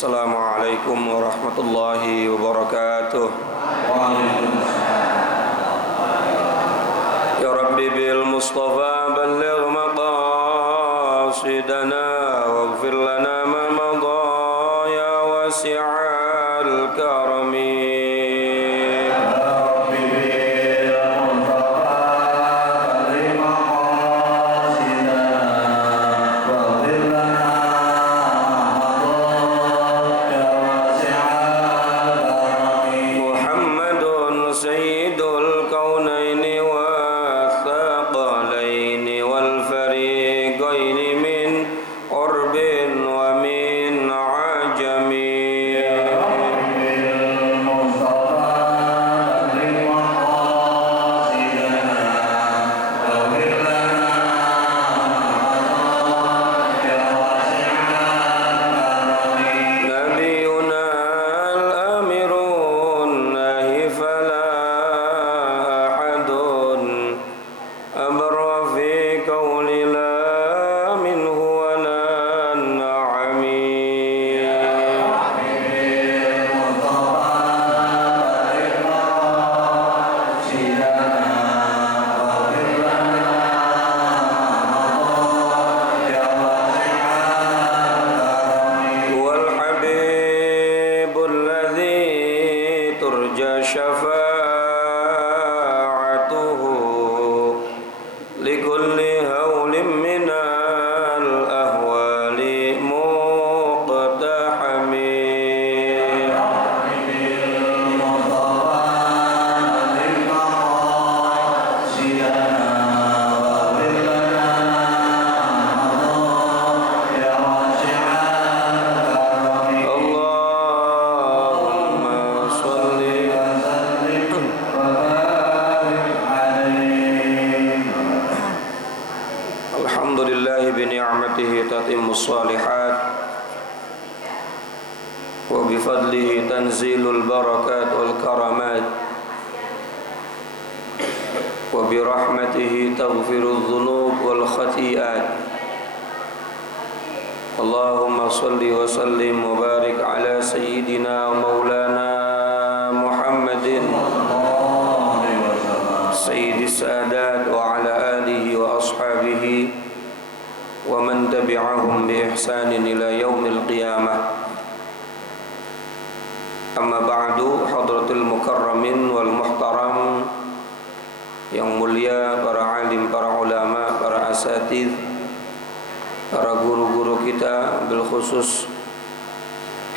Assalamualaikum warahmatullahi wabarakatuh. Ya Rabbi bil Mustafa balligh maqasidana waghfir lana ma madha ya wasi'al karami.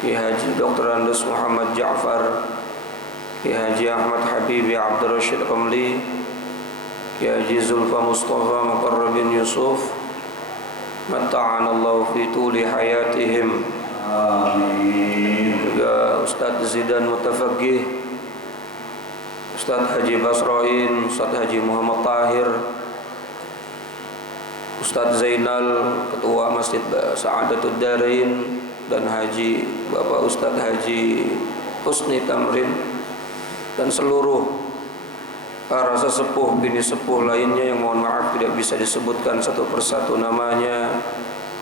Ki Haji Dr. Andes Muhammad Ja'far, Ki Haji Ahmad Habibi Abdul Rashid Ramli, Ki Haji Zulfa Mustafa Muqarrabin Yusuf, matta'anallahu fi tuli hayatihim. Amin. Juga Ustaz Zidan Mutafaqih, Ustaz Haji Basrain, Ustaz Haji Muhammad Tahir, Ustaz Zainal, Ketua Masjid Sa'adatud Darain, dan Haji Bapak Ustaz Haji Husni Tamrin, dan seluruh para sesepuh bini sepuh lainnya yang mohon maaf tidak bisa disebutkan satu persatu namanya,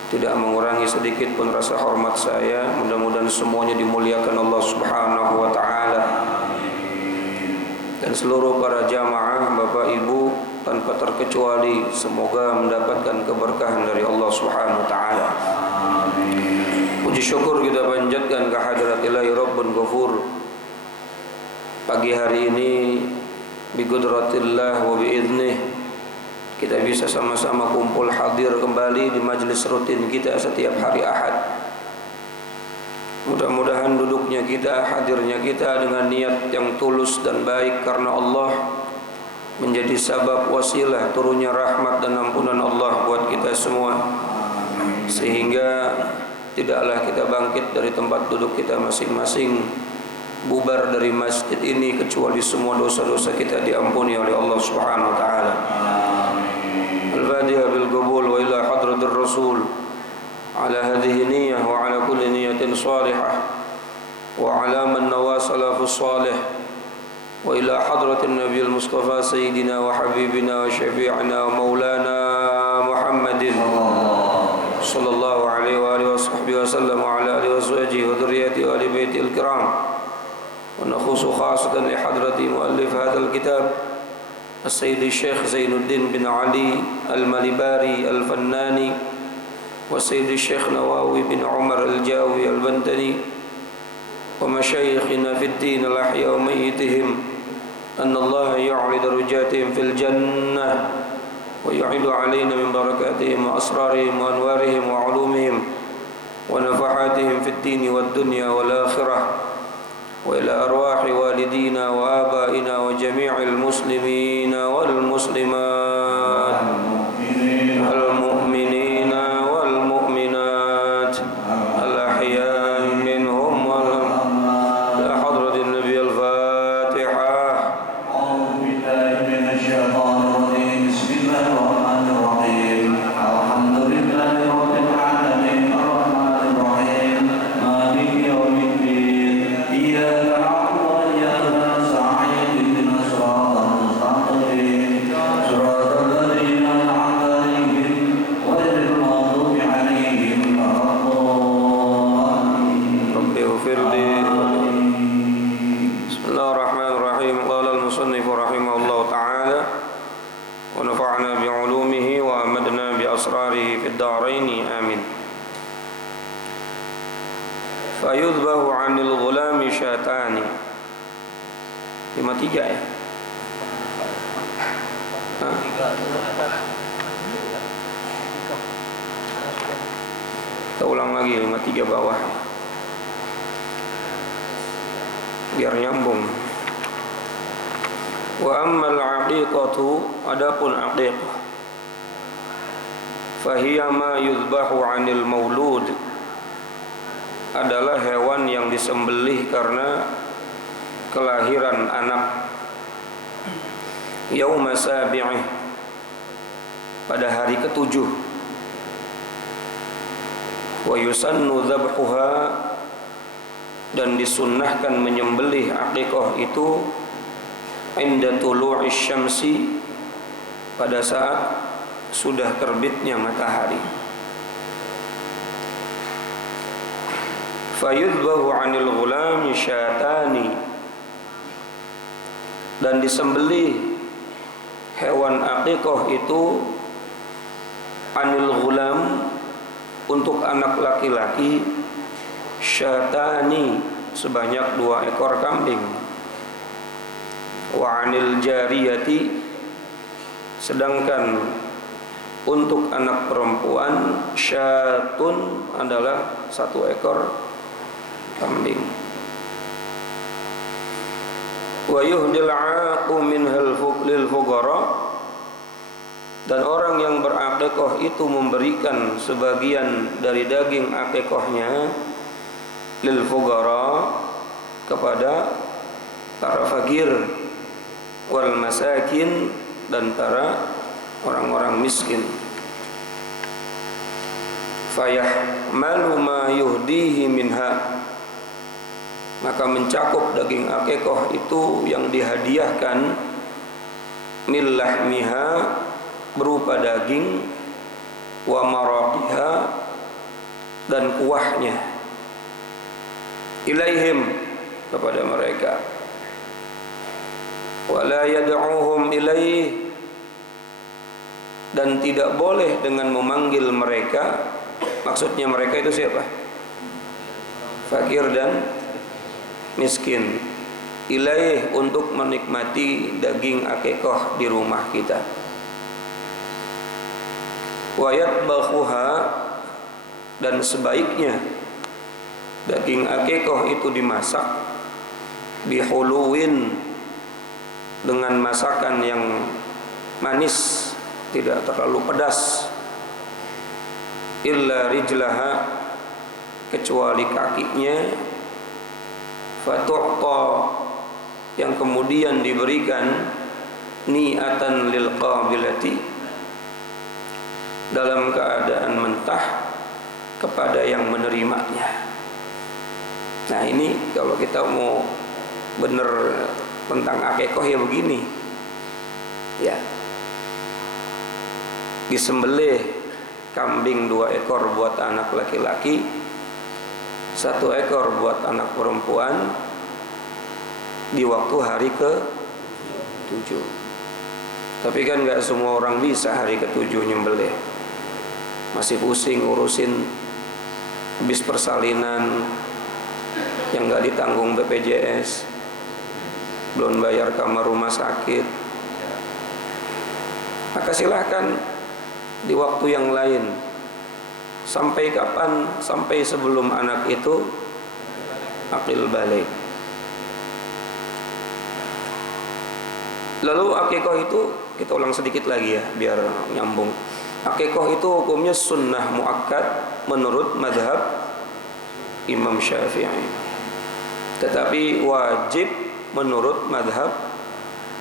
tidak mengurangi sedikit pun rasa hormat saya. Mudah-mudahan semuanya dimuliakan Allah Subhanahu wa taala. Dan seluruh para jamaah Bapak Ibu tanpa terkecuali semoga mendapatkan keberkahan dari Allah Subhanahu wa taala. Puji syukur kita panjatkan kehadirat Ilahi Rabbun Ghafur. Pagi hari ini biqudratillah wa biiznih kita bisa sama-sama kumpul hadir kembali di majlis rutin kita setiap hari Ahad. Mudah-mudahan duduknya kita, hadirnya kita dengan niat yang tulus dan baik karena Allah, menjadi sabab wasilah turunnya rahmat dan ampunan Allah buat kita semua, sehingga tidaklah kita bangkit dari tempat duduk kita masing-masing, bubar dari masjid ini kecuali semua dosa-dosa kita diampuni oleh Allah Subhanahu wa taala. Al-Fatiha bil qabul wa ila hadratir Rasul ala hadhihi niyyah wa ala kulli niyyatin salihah wa ala man nawa salafus salih wa ila hadratin nabiyil mustafa sayyidina wa habibina wa syafi'ina wa maulana Muhammadin sallallahu alaihi wa alihi wa sahbihi wa sallam wa ala alihi wa sahbihi wa dhurriyyatihi بيته الكرام، ونخص خاصة لحضرة مؤلف هذا الكتاب السيد الشيخ زين الدين بن علي المليباري الفناني، والسيد الشيخ نواوي بن عمر الجاوي البنتني، ومشايخنا في الدين الأحياء وميتهم، أن الله يعلي درجاتهم في الجنة ويعيد علينا من بركاتهم وأسرارهم وأنوارهم وعلومهم ونفحاتهم في الدين والدنيا والآخرة، وإلى أرواح والدينا وآبائنا وجميع المسلمين والمسلمات والمؤمنين والمؤمنات الأحياء منهم والأموات. إلى حضرة النبي الفاتحة. أعوذ بالله من الشيطان الرجيم. بسم الله الرحمن الرحيم. الحمد لله رب العالمين الرحمن الرحيم مالك يوم الدين. إياك نعبد وإياك نستعين اهدنا الصراط المستقيم صراط الذين أنعمت عليهم غير المغضوب عليهم ولا الضالين. رب اغفر لي. بسم الله الرحمن الرحيم. قال المصنف رحمه الله تعالى: ونفعنا بعلومه وأمدنا بأسراره في الدارين آمين. فيذبح عن الغلام شاتان. 53 ya? Hah? Kita ulang lagi 53 bawah biar nyambung. Wa ammal aqiqatu, adapun aqiqah, fahiya ma yuzbahu 'anil maulud, adalah hewan yang disembelih karena kelahiran anak. Yauma sabi'ih, pada hari ketujuh. Wa yusannu dzabhuha, dan disunnahkan menyembelih aqiqah itu inda tulu'i syamsi, pada saat sudah terbitnya matahari. Fayudbahu 'anil ghulami syatani, dan disembelih hewan aqiqah itu anil ghulam, untuk anak laki-laki, syatani, sebanyak 2 ekor kambing. Wa 'anil jariyati, sedangkan untuk anak perempuan syatun adalah 1 ekor kambing. Wa yuhdil 'aqu minhal lil fuqara, dan orang yang beraqiqah itu memberikan sebagian dari daging aqiqahnya lil fuqara, kepada para fakir, wal masakin, dan para orang-orang miskin. Fayahmalu ma yuhdihi minha, maka mencakup daging aqiqah itu yang dihadiahkan, min lahmiha, berupa daging, wa maraqiha, dan kuahnya, ilaihim, kepada mereka. Wala yad'uhum ilaih, dan tidak boleh dengan memanggil mereka. Maksudnya mereka itu siapa? Fakir dan miskin. Ilaih, untuk menikmati daging aqiqah di rumah kita. Wa yatbakhuha, dan sebaiknya daging aqiqah itu dimasak bihuluwin, dengan masakan yang manis, tidak terlalu pedas. Illa rijlaha, kecuali kakinya. Fatu'ta, yang kemudian diberikan ni'atan lil qabilati, dalam keadaan mentah kepada yang menerimanya. Nah, ini kalau kita mau benar tentang aqiqah ya begini. Ya. Disembelih kambing 2 ekor buat anak laki-laki, 1 ekor buat anak perempuan di waktu hari ke-7. Tapi kan gak semua orang bisa hari ke-7 nyembelih. Masih pusing urusin bis persalinan yang gak ditanggung BPJS, belum bayar kamar rumah sakit. Maka silahkan di waktu yang lain. Sampai kapan? Sampai sebelum anak itu akil balik. Lalu akikah itu, kita ulang sedikit lagi ya biar nyambung. Akikah itu hukumnya sunnah muakkad menurut madhab Imam Syafi'i, tetapi wajib menurut madhab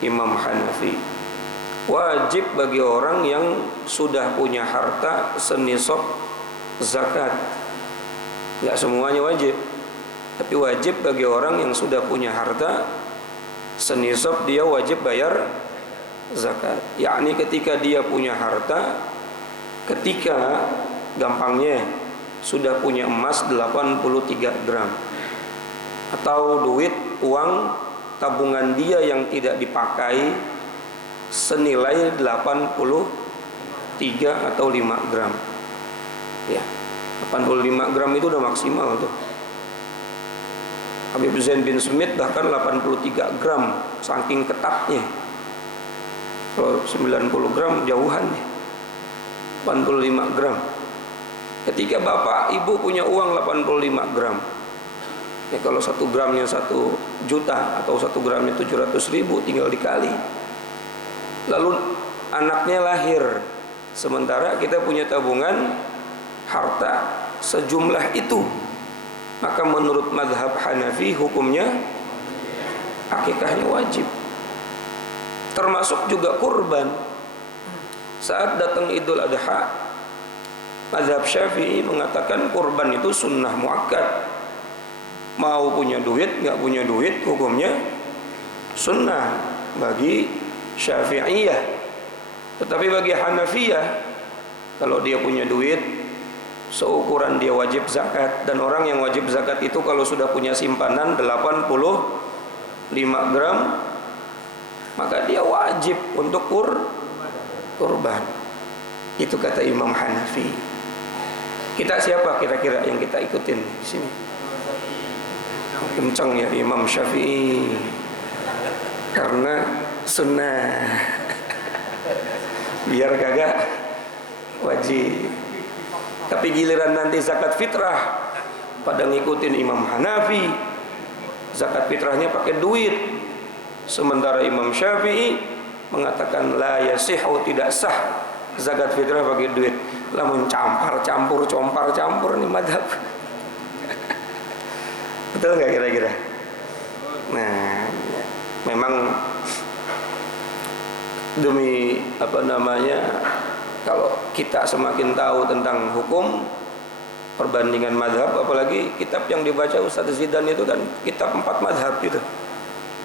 Imam Hanafi. Wajib bagi orang yang sudah punya harta senisab zakat. Gak semuanya wajib, tapi wajib bagi orang yang sudah punya harta senisab, dia wajib bayar zakat. Yakni ketika dia punya harta, ketika gampangnya sudah punya emas 83 gram atau duit uang tabungan dia yang tidak dipakai senilai 83 atau 5 gram. Ya, 85 gram itu udah maksimal tuh. Habib Zain bin Smith bahkan 83 gram saking ketatnya. Kalau 90 gram jauhan nih. 85 gram. Ketika bapak ibu punya uang 85 gram, ya kalau 1 gramnya 1 juta atau 1 gramnya 700.000, tinggal dikali. Lalu anaknya lahir, sementara kita punya tabungan harta sejumlah itu, maka menurut madhab Hanafi hukumnya akikahnya wajib. Termasuk juga kurban. Saat datang Idul Adha, mazhab Syafi'i mengatakan kurban itu sunnah muakkad. Mau punya duit, nggak punya duit, hukumnya sunnah bagi Syafi'iyah. Tetapi bagi Hanafiyah, kalau dia punya duit, seukuran dia wajib zakat. Dan orang yang wajib zakat itu kalau sudah punya simpanan 85 gram, maka dia wajib untuk kurban. Itu kata Imam Hanafi. Kita siapa kira-kira yang kita ikutin di sini? Kencang ya Imam Syafi'i, karena sunnah. Biar kagak wajib. Tapi giliran nanti zakat fitrah, pada ngikutin Imam Hanafi, zakat fitrahnya pakai duit. Sementara Imam Syafi'i mengatakan la yasihu, tidak sah zakat fitrah pakai duit. Lamun campur nih madhab. Betul nggak kira-kira? Nah, memang demi kalau kita semakin tahu tentang hukum perbandingan madhab, apalagi kitab yang dibaca Ustadz Zidan itu kan kitab 4 madhab gitu,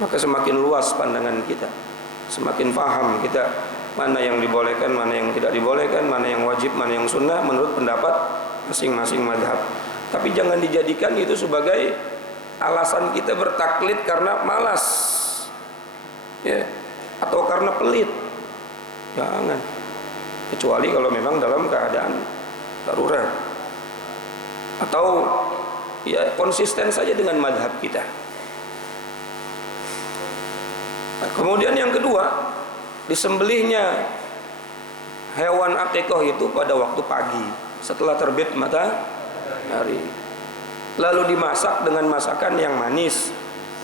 maka semakin luas pandangan kita, semakin paham kita mana yang dibolehkan, mana yang tidak dibolehkan, mana yang wajib, mana yang sunnah menurut pendapat masing-masing madhab. Tapi jangan dijadikan itu sebagai alasan kita bertaklid karena malas, ya, atau karena pelit. Jangan. Kecuali kalau memang dalam keadaan darurat, atau ya konsisten saja dengan madhab kita. Nah, kemudian yang kedua, disembelihnya hewan akikah itu pada waktu pagi setelah terbit matahari, lalu dimasak dengan masakan yang manis.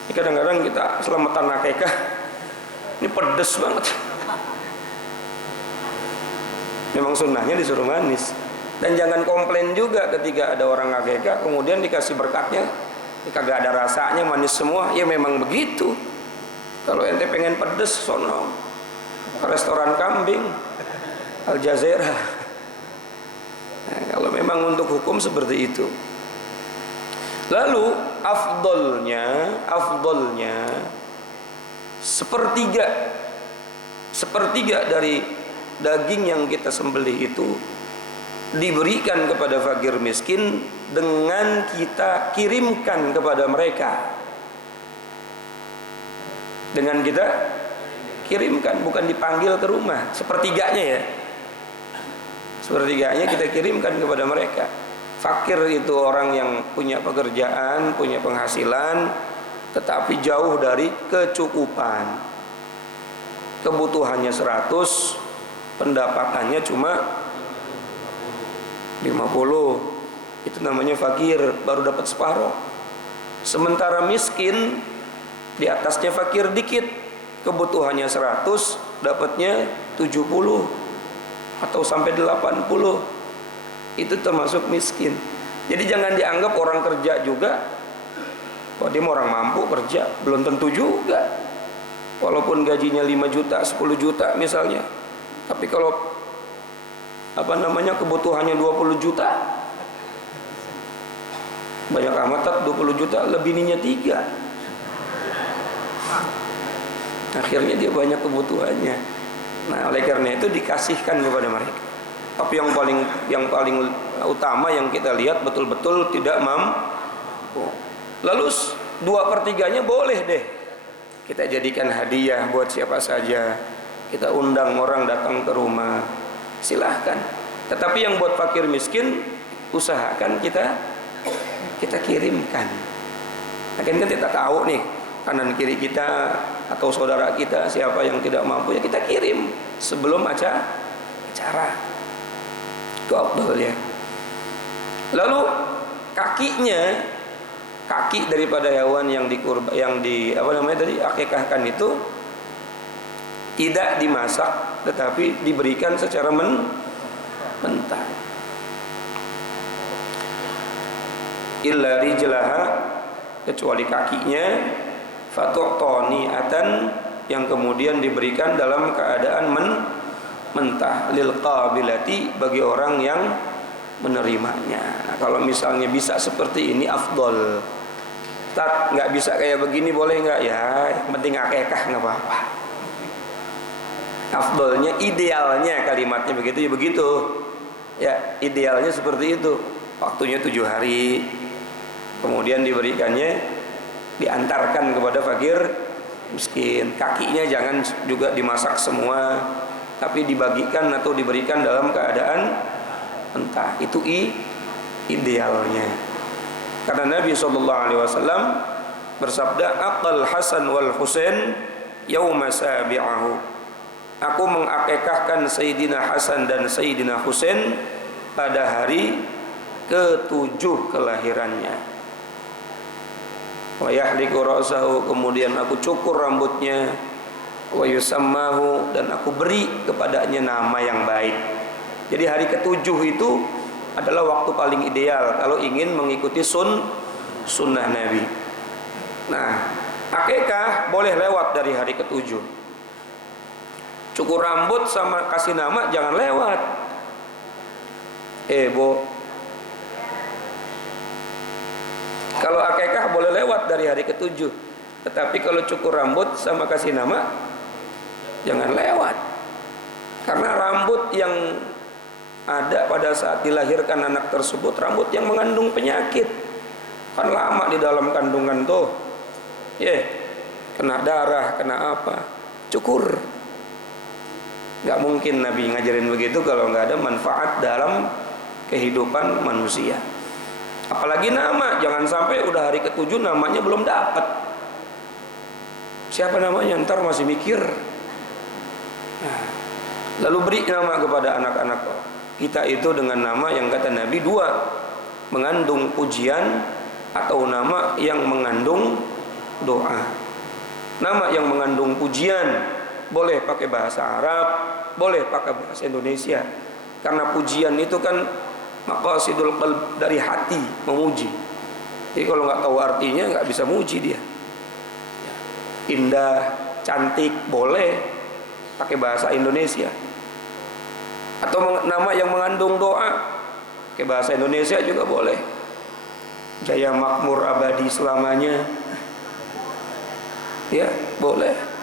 Ini kadang-kadang kita selamatan akikah, ini pedes banget. Memang sunnahnya disuruh manis. Dan jangan komplain juga ketika ada orang akikah kemudian dikasih berkatnya kagak ada rasanya, manis semua. Ya memang begitu. Kalau ente pengen pedes, sono restoran kambing Al Jazeera. Nah, kalau memang untuk hukum seperti itu. Lalu afdolnya sepertiga dari daging yang kita sembelih itu diberikan kepada fakir miskin dengan kita kirimkan kepada mereka. Dengan kita kirimkan, bukan dipanggil ke rumah. Sepertiganya ya, sepertiganya kita kirimkan kepada mereka. Fakir itu orang yang punya pekerjaan, punya penghasilan, tetapi jauh dari kecukupan. Kebutuhannya 100, pendapatannya cuma 50. Itu namanya fakir, baru dapat separuh. Sementara miskin, di atasnya fakir dikit, kebutuhannya 100, dapatnya 70 atau sampai 80. Itu termasuk miskin. Jadi jangan dianggap orang kerja juga, wah dia orang mampu kerja, belum tentu juga. Walaupun gajinya 5 juta, 10 juta misalnya, tapi kalau kebutuhannya 20 juta, banyak amat 20 juta, lebih bininya 3. Akhirnya dia banyak kebutuhannya. Nah, oleh karena itu dikasihkan kepada mereka. Tapi yang paling utama yang kita lihat betul-betul tidak mampu. Lalu 2/3 boleh deh kita jadikan hadiah buat siapa saja. Kita undang orang datang ke rumah, silahkan. Tetapi yang buat fakir miskin, usahakan kita kirimkan. Nah, kan kita tahu nih kanan kiri kita atau saudara kita siapa yang tidak mampu, ya kita kirim sebelum acara. Itu afdal ya. Lalu kaki daripada hewan yang diakikahkan itu tidak dimasak, tetapi diberikan secara mentah. Illa rijlaha, kecuali kakinya, fatu'tani'atan, yang kemudian diberikan dalam keadaan mentah, lil qabilati, bagi orang yang menerimanya. Nah, kalau misalnya bisa seperti ini afdol. Nggak bisa kayak begini boleh nggak? Ya, yang penting akikah nggak apa-apa. Afdolnya, idealnya kalimatnya begitu ya begitu. Ya, idealnya seperti itu. Waktunya 7 hari. Kemudian diberikannya, diantarkan kepada fakir miskin. Kakinya jangan juga dimasak semua, tapi dibagikan atau diberikan dalam keadaan mentah. Itu idealnya. Karena Nabi SAW bersabda, aqal Hasan wal Husain yauma sabi'ahu. Aku mengakikahkan Sayyidina Hasan dan Sayyidina Husain pada hari ke-7 kelahirannya. Wa yahliku ra'sahu, kemudian aku cukur rambutnya. Wa yusammahu, dan aku beri kepadanya nama yang baik. Jadi hari ke-7 itu adalah waktu paling ideal kalau ingin mengikuti sunnah Nabi. Nah, akikah boleh lewat dari hari ke-7. Cukur rambut sama kasih nama jangan lewat. Bu, kalau akikah boleh lewat dari hari ke-7, tetapi kalau cukur rambut sama kasih nama jangan lewat. Karena rambut yang ada pada saat dilahirkan anak tersebut, rambut yang mengandung penyakit, kan lama di dalam kandungan tuh, kena darah, kena apa, cukur. Gak mungkin Nabi ngajarin begitu kalau gak ada manfaat dalam kehidupan manusia. Apalagi nama, jangan sampai udah hari ke-7 namanya belum dapat. Siapa namanya? Ntar masih mikir. Nah, lalu beri nama kepada anak-anak kita itu dengan nama yang kata Nabi 2, mengandung pujian atau nama yang mengandung doa. Nama yang mengandung pujian boleh pakai bahasa Arab, boleh pakai bahasa Indonesia. Karena pujian itu kan maqasidul qalb, dari hati memuji. Jadi kalau nggak tahu artinya nggak bisa muji dia. Indah, cantik boleh pakai bahasa Indonesia. Atau nama yang mengandung doa pakai bahasa Indonesia juga boleh. Jaya makmur abadi selamanya, ya boleh.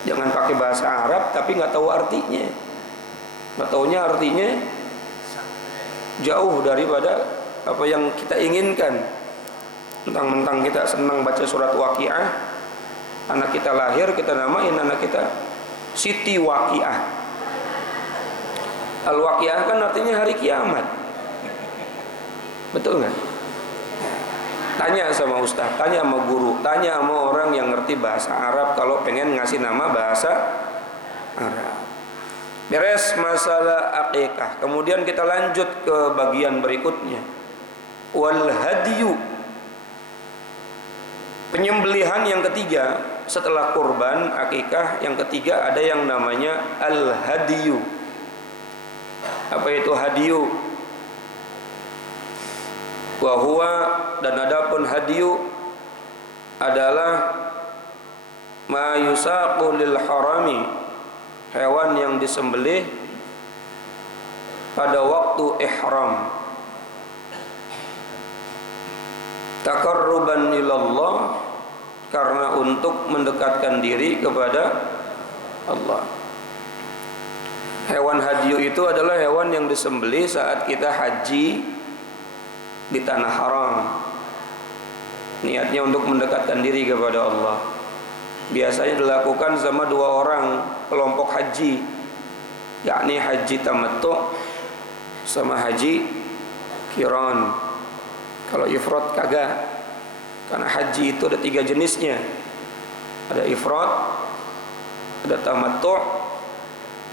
Jangan pakai bahasa Arab tapi nggak tahu artinya. Nggak taunya artinya jauh daripada apa yang kita inginkan. Mentang-mentang kita senang baca surat Waqiah, anak kita lahir, kita namain anak kita Siti Waqiah. Al-Waqiah kan artinya hari kiamat. Betul nggak? Tanya sama ustaz, tanya sama guru, tanya sama orang yang ngerti bahasa Arab kalau pengen ngasih nama bahasa Arab. Beres masalah akikah. Kemudian kita lanjut ke bagian berikutnya. Wal hadiyu. Penyembelihan yang ketiga setelah kurban akikah, yang ketiga ada yang namanya al hadiyu. Apa itu hadiyu? Wa huwa, dan adapun hadiyu adalah ma yusaqu lil harami, hewan yang disembelih pada waktu ihram, takarruban ilallah, karena untuk mendekatkan diri kepada Allah. Hewan hadiyu itu adalah hewan yang disembelih saat kita haji di tanah haram, niatnya untuk mendekatkan diri kepada Allah. Biasanya dilakukan sama dua orang kelompok haji, yakni haji tamattu sama haji qiran. Kalau ifrad kagak, karena haji itu ada 3 jenisnya, ada ifrad, ada tamattu,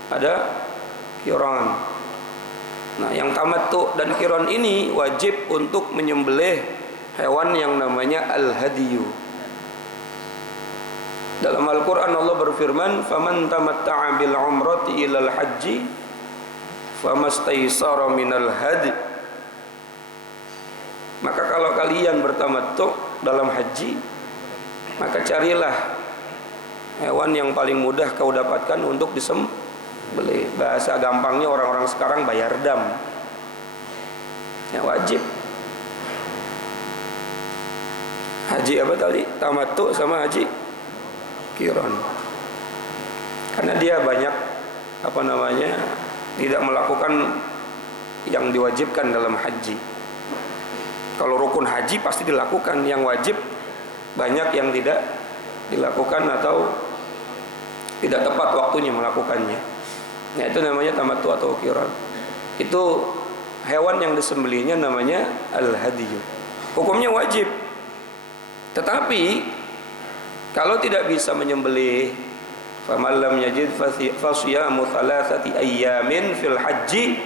ada qiran. Nah, yang tamattu dan qiran ini wajib untuk menyembelih hewan yang namanya al-hadiyu. Dalam Al-Quran Allah berfirman, "Faman tamatta'a bil umrati ilal haji, famastaysara minal hadi." Maka kalau kalian bertamattu dalam haji, maka carilah hewan yang paling mudah kau dapatkan untuk disembelih. Bahasa gampangnya orang-orang sekarang bayar dam. Ya wajib. Haji apa tadi? Tamattu sama haji qiran. Karena dia banyak tidak melakukan yang diwajibkan dalam haji. Kalau rukun haji pasti dilakukan, yang wajib banyak yang tidak dilakukan atau tidak tepat waktunya melakukannya. Nah, itu namanya tamattu atau qiran. Itu hewan yang disembelihnya namanya al-hadiyu. Hukumnya wajib. Tetapi kalau tidak bisa menyembelih, faman lam yajid fasiyamu thalathati ayyamin fil haji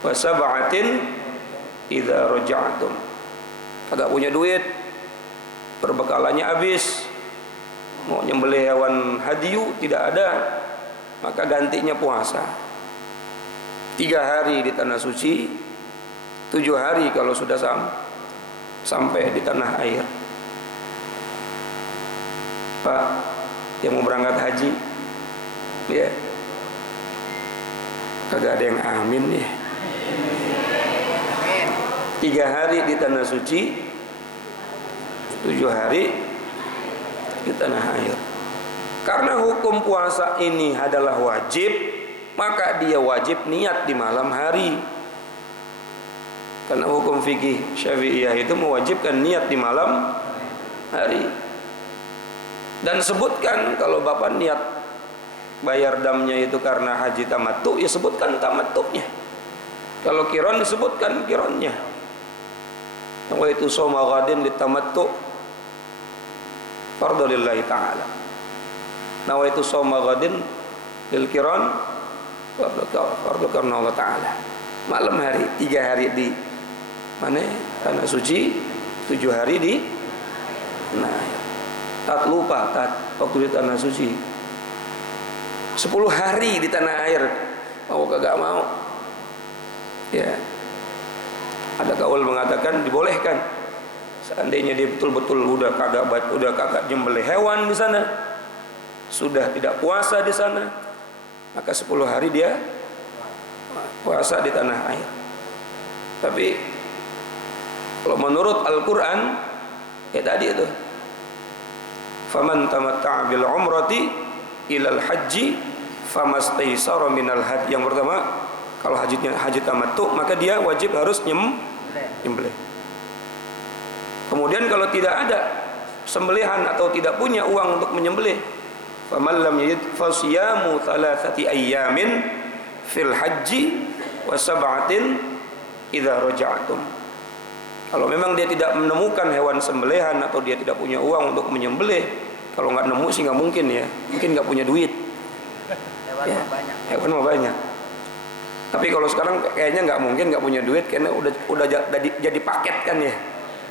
wa sab'atin idza raja'tum. Kagak punya duit, perbekalannya habis, mau nyembelih hewan hadiyu tidak ada, maka gantinya puasa 3 hari di tanah suci, 7 hari kalau sudah sampai di tanah air. Pak yang mau berangkat haji, ya kagak ada yang amin ya. 3 hari di tanah suci, 7 hari di tanah air. Karena hukum puasa ini adalah wajib, maka dia wajib niat di malam hari. Karena hukum fikih Syafi'iyah itu mewajibkan niat di malam hari. Dan sebutkan kalau Bapak niat bayar damnya itu karena haji tamattu, ya sebutkan tamattunya. Kalau qiran disebutkan qirannya. Wa itu shauma ghadin litamattu fardhu lillahi ta'ala. Nawaitu shauma ghadin lil qiran fardhu karena Allah ta'ala. Malam hari, 3 hari di mana? Tanah suci, 7 hari di tat lupa waktu di tanah suci. 10 hari di tanah air. Mau kagak mau. Ya. Ada kaul mengatakan dibolehkan. Seandainya dia betul-betul udah kagak nyembelih hewan di sana, sudah tidak puasa di sana, maka 10 hari dia puasa di tanah air. Tapi kalau menurut Al-Quran, ya tadi itu, faman tamatta'a bil umrati ilal haji famastaysara minal hadi. Yang pertama, Kalau haji tamattu, maka dia wajib harus nyembelih. Kemudian kalau tidak ada sembelihan atau tidak punya uang untuk menyembelih, faman lam yajid fasiyamu thalathati ayyamin fil haji wa sab'atin idza raja'tum. Kalau memang dia tidak menemukan hewan sembelihan atau dia tidak punya uang untuk menyembelih, kalau nggak nemu sih nggak mungkin ya, mungkin nggak punya duit. Hewan mah banyak. Tapi kalau sekarang kayaknya nggak mungkin nggak punya duit, karena udah jadi paket kan ya.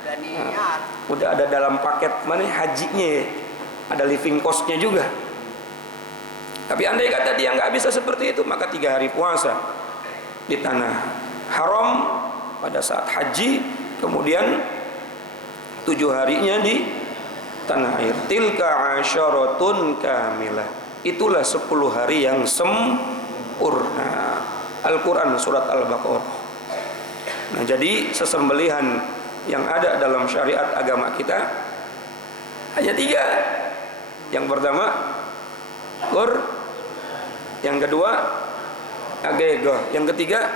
Nah, udah ada dalam paket mana hajinya ya, ada living costnya juga. Tapi andai kata dia nggak bisa seperti itu, maka 3 hari puasa di tanah haram pada saat haji, kemudian 7 harinya di tanah air. Tilka asyaratun kamilah. Itulah 10 hari yang sempurna. Al-Quran surat Al-Baqarah. Nah, jadi sesembelihan yang ada dalam syariat agama kita hanya 3. Yang pertama yang kedua agegah, yang ketiga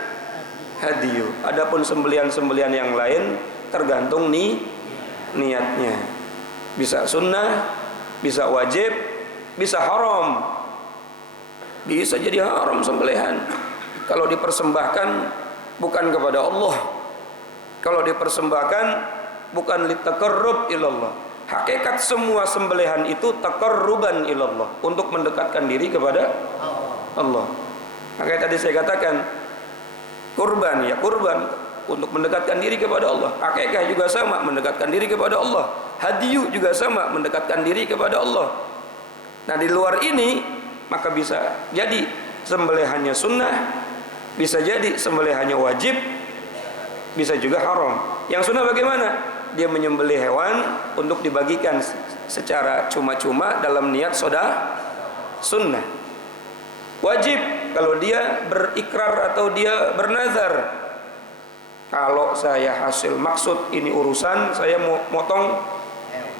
hadiyu. Adapun sembelihan-sembelihan yang lain tergantung niatnya. Bisa sunnah, bisa wajib, bisa haram. Bisa jadi haram sembelihan kalau dipersembahkan bukan kepada Allah, kalau dipersembahkan bukan litaqarrub ilallah. Hakikat semua sembelihan itu taqarruban ilallah, untuk mendekatkan diri kepada Allah. Makanya tadi saya katakan kurban ya kurban untuk mendekatkan diri kepada Allah. Akikah juga sama, mendekatkan diri kepada Allah. Hadiyu juga sama, mendekatkan diri kepada Allah. Nah, di luar ini maka bisa jadi sembelihannya sunnah, bisa jadi sembelihannya wajib, bisa juga haram. Yang sunnah bagaimana? Dia menyembelih hewan untuk dibagikan secara cuma-cuma dalam niat sunnah. Wajib kalau dia berikrar atau dia bernazar, kalau saya hasil maksud ini urusan, saya mau motong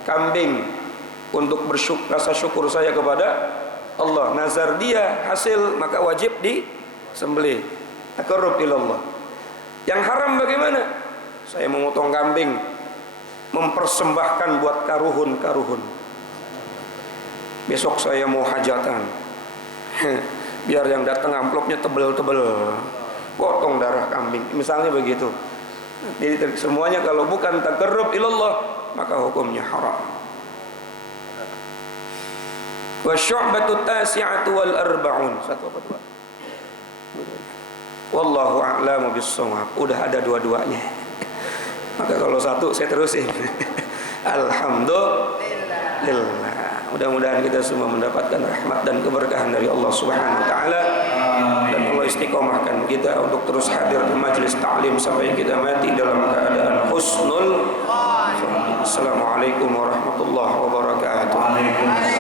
kambing untuk rasa syukur saya kepada Allah, nazar dia hasil, maka wajib disembelih, taqarrub ilallah. Yang haram bagaimana? Saya memotong kambing mempersembahkan buat karuhun. Besok saya mau hajatan, biar yang datang amplopnya tebel-tebel, potong darah kambing, misalnya begitu. Jadi semuanya kalau bukan taqarrub ilallah, maka hukumnya haram. Wa syu'batu tasi'atu wal arba'un. 1 apa 2? Wallahu a'lamu bis-shawab. Udah ada dua-duanya. Maka kalau 1 saya terusin. Alhamdulillah. Mudah-mudahan kita semua mendapatkan rahmat dan keberkahan dari Allah Subhanahu wa taala, dan Allah istiqomahkan kita untuk terus hadir di majelis ta'lim sampai kita mati dalam keadaan husnul. Assalamualaikum warahmatullahi wabarakatuh.